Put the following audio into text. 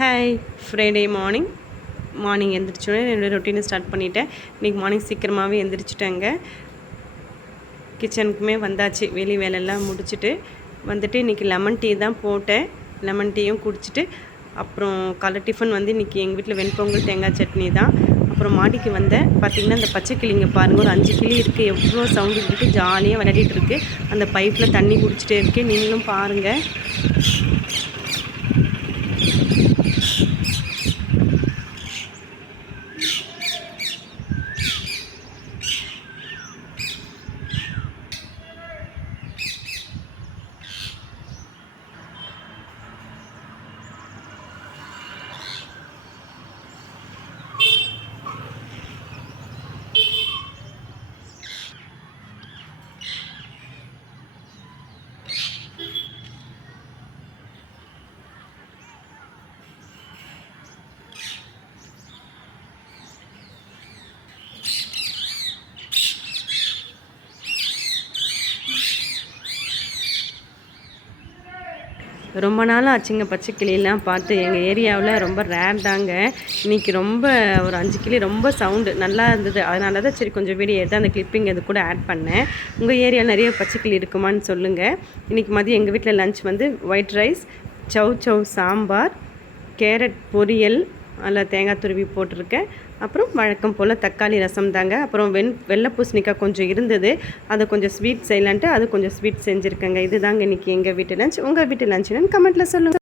Hi Friday morning எழுந்திரிச்சோன்னே என்னோடய ரொட்டீனை start பண்ணிவிட்டேன். இன்றைக்கி மார்னிங் சீக்கிரமாகவே எழுந்திரிச்சிட்டேங்க. கிச்சனுக்குமே வந்தாச்சு. வெளி வேலையெல்லாம் முடிச்சுட்டு வந்துட்டு இன்றைக்கி லெமன் டீ தான் போட்டேன். லெமன் டீயும் குடிச்சிட்டு அப்புறம் காலை டிஃபன் வந்து இன்றைக்கி எங்கள் வீட்டில் வெண்பொங்கல் தேங்காய் சட்னி தான். அப்புறம் மாடிக்கு வந்தேன். பார்த்திங்கன்னா இந்த பச்சை கிளிங்க பாருங்கள், ஒரு 5 கிளி இருக்குது. எவ்வளோ சவுண்டு இருக்குது, ஜாலியாக விளையாடிட்டு இருக்குது. அந்த பைப்பில் தண்ணி குடிச்சிட்டே இருக்கேன். நீங்களும் பாருங்கள். ரொம்ப நாளாக ஆச்சுங்க பச்சை கிளியெல்லாம் பார்த்து. எங்கள் ஏரியாவில் ரொம்ப ரேர் தாங்க. இன்றைக்கி ரொம்ப ஒரு 5 கிளி ரொம்ப சவுண்டு நல்லா இருந்தது. அதனால தான் சரி கொஞ்சம் வீடியோ எடுத்து அந்த கிளிப்பிங் அது கூட ஆட் பண்ணேன். உங்கள் ஏரியாவில் நிறைய பச்சை கிளி இருக்குமான்னு சொல்லுங்கள். இன்றைக்கி மதியம் எங்கள் வீட்டில் லன்ச் வந்து ஒயிட் ரைஸ், சவ் சாம்பார், கேரட் பொரியல், அதில் தேங்காய் துருவி போட்டிருக்கேன். அப்புறம் வழக்கம் போல் தக்காளி ரசம் தாங்க. அப்புறம் வெள்ளை பூசணிக்காய் கொஞ்சம் இருந்தது, அதை கொஞ்சம் ஸ்வீட் செய்யலான்ட்டு அது கொஞ்சம் ஸ்வீட் செஞ்சுருக்கேங்க. இது தாங்க இன்றைக்கி எங்கள் வீட்டு லஞ்ச். உங்கள் வீட்டு லஞ்ச் என்னன்னு கமெண்ட்டில் சொல்லுங்கள்.